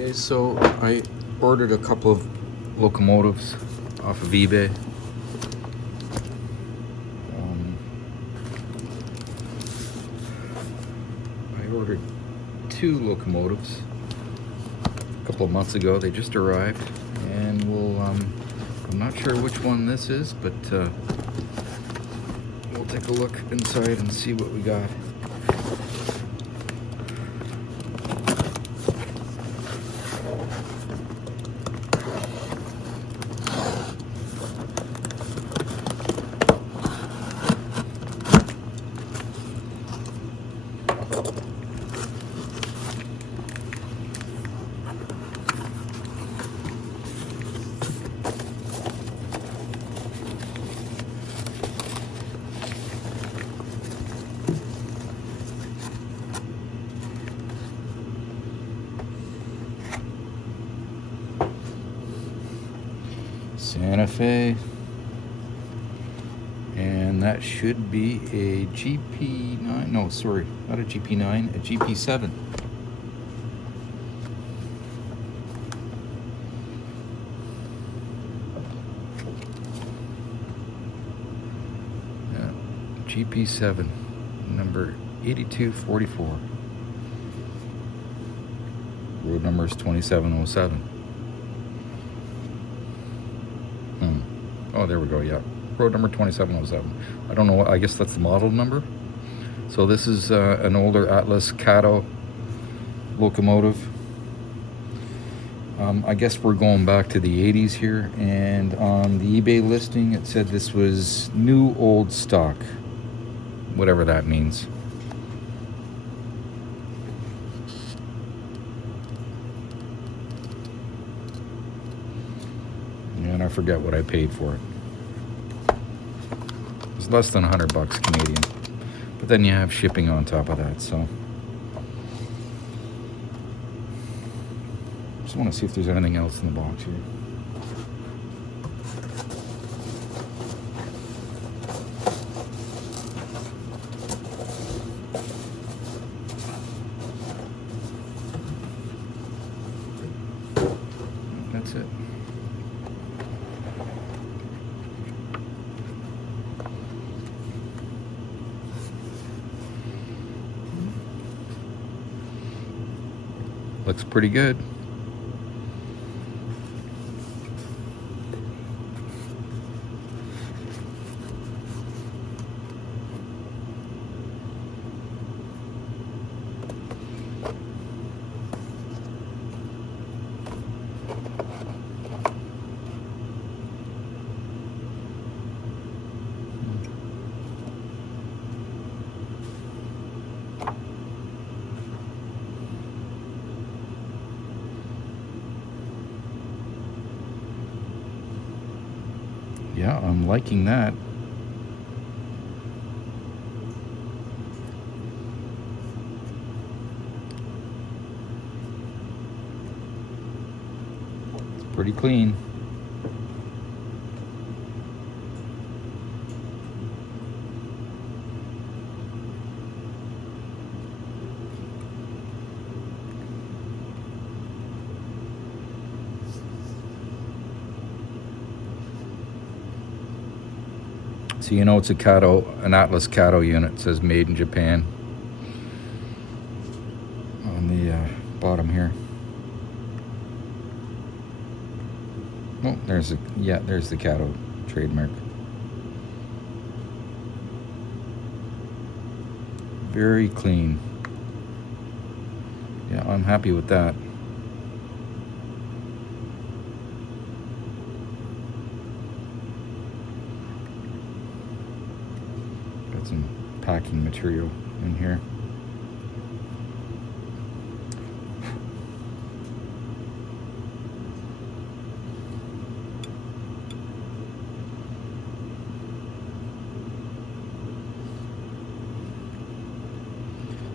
Okay, so I ordered a couple of locomotives off of eBay. I ordered 2 locomotives a couple of months ago. They just arrived, and I'm not sure which one this is, but we'll take a look inside and see what we got. Santa Fe, and that should be a GP9, no sorry, not a GP9, a GP7. Yeah, GP7, number 8244. Road number is 2707. Oh, there we go, yeah. Road number 2707. I don't know what, I guess that's the model number. So this is an older Atlas-Kato locomotive. I guess we're going back to the 80s here, and on the eBay listing it said this was new old stock, whatever that means. And I forget what I paid for it. It was less than $100 Canadian, but then you have shipping on top of that. So just want to see if there's anything else in the box here. That's it. Looks pretty good. Yeah, I'm liking that. It's pretty clean. So you know it's a Kato, an Atlas-Kato unit. It says made in Japan on the bottom here. Oh, there's the Kato trademark. Very clean. Yeah, I'm happy with that. Got some packing material in here.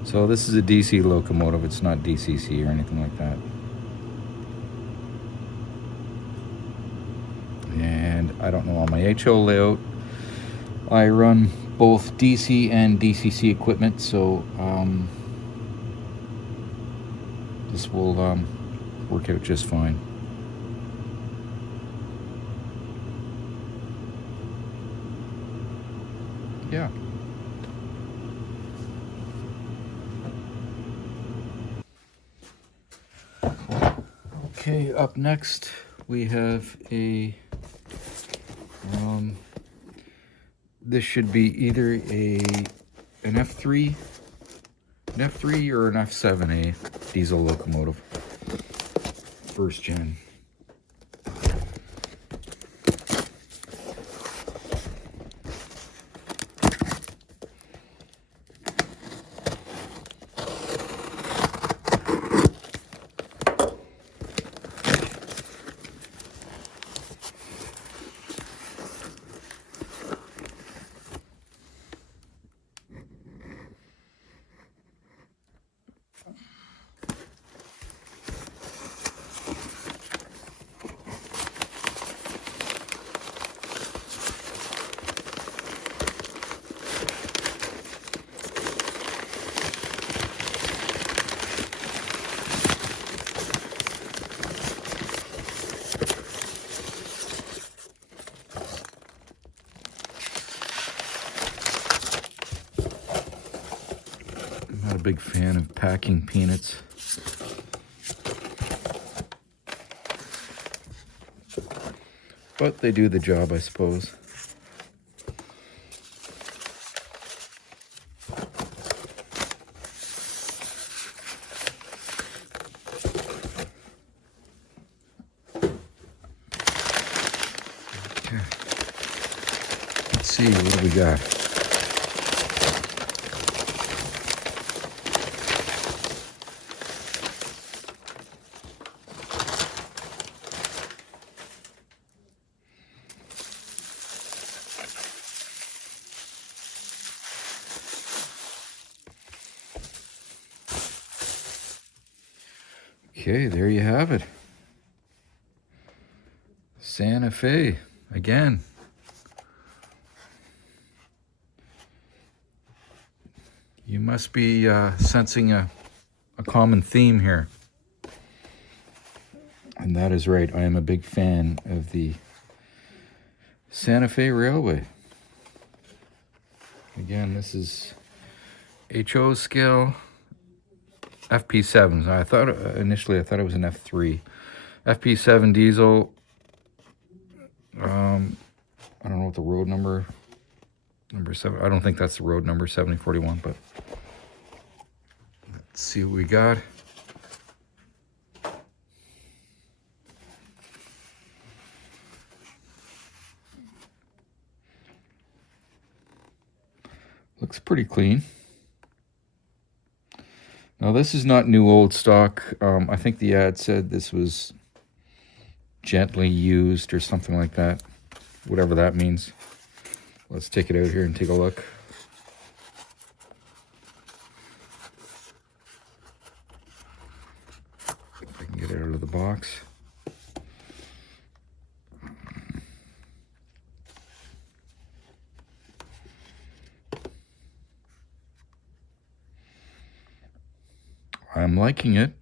So this is a DC locomotive. It's not DCC or anything like that. And I don't know, on my HO layout, I run both DC and DCC equipment, so this will work out just fine. Yeah. Okay, up next we have a this should be either an F3 or an F7A diesel locomotive, first gen. Not a big fan of packing peanuts. But they do the job, I suppose. Okay. Let's see, what do we got? Okay, there you have it. Santa Fe, again. You must be sensing a common theme here. And that is right, I am a big fan of the Santa Fe Railway. Again, this is HO scale. FP7s. I thought initially it was an F3. FP7 diesel. I don't know what the road number 7. I don't think that's the road number 7041, but let's see what we got. Looks pretty clean. Now this is not new old stock. I think the ad said this was gently used or something like that. Whatever that means. Let's take it out here and take a look. If I can get it out of the box. I'm liking it.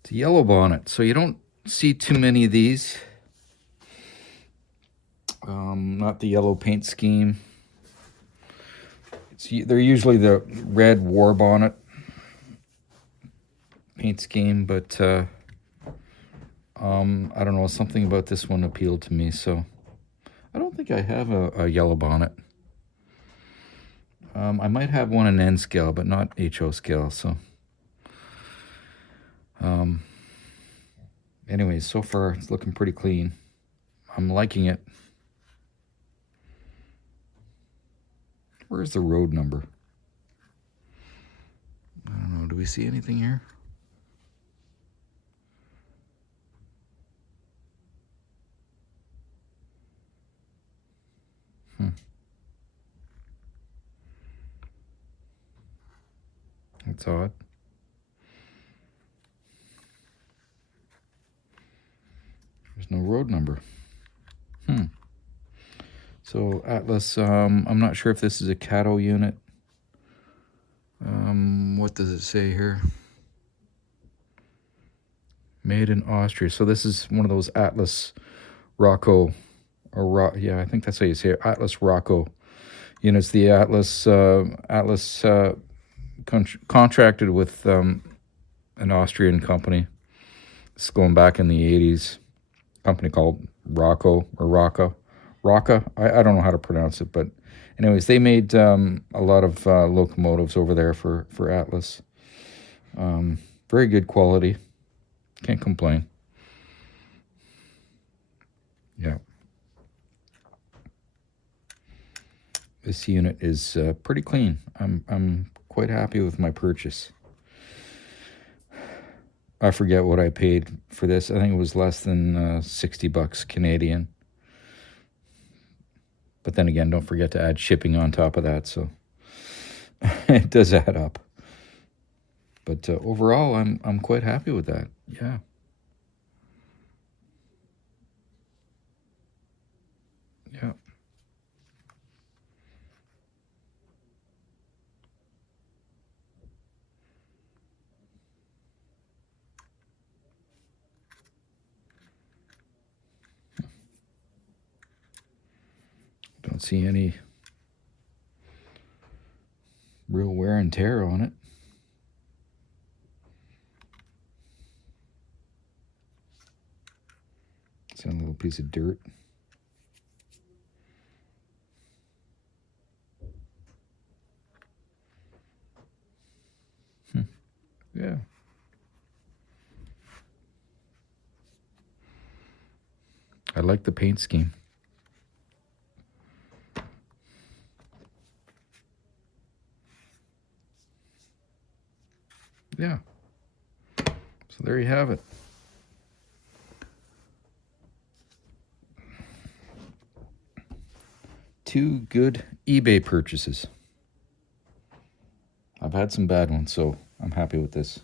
It's a yellow bonnet, so you don't see too many of these. Not the yellow paint scheme. They're usually the red war bonnet paint scheme, but I don't know, something about this one appealed to me, so I don't think I have a yellow bonnet. I might have one in N scale, but not HO scale, so. Anyways, so far it's looking pretty clean. I'm liking it. Where's the road number? I don't know, do we see anything here? That's odd. There's no road number. So Atlas, I'm not sure if this is a Kato unit what does it say here? Made in Austria. So this is one of those Atlas-Roco, or yeah, I think that's how you say it, Atlas-Roco units. The Atlas contracted with an Austrian company. It's going back in the 80s. A company called Roco or Rocca. I don't know how to pronounce it, but anyways, they made a lot of locomotives over there for Atlas. Very good quality. Can't complain. Yeah. This unit is pretty clean. I'm quite happy with my purchase. I forget what I paid for this. I think it was less than 60 bucks Canadian. But then again, don't forget to add shipping on top of that, so it does add up. But overall, I'm quite happy with that. Yeah. Yeah. Don't see any real wear and tear on it. It's a little piece of dirt. Yeah. I like the paint scheme. Yeah. So there you have it. Two good eBay purchases. I've had some bad ones, so I'm happy with this.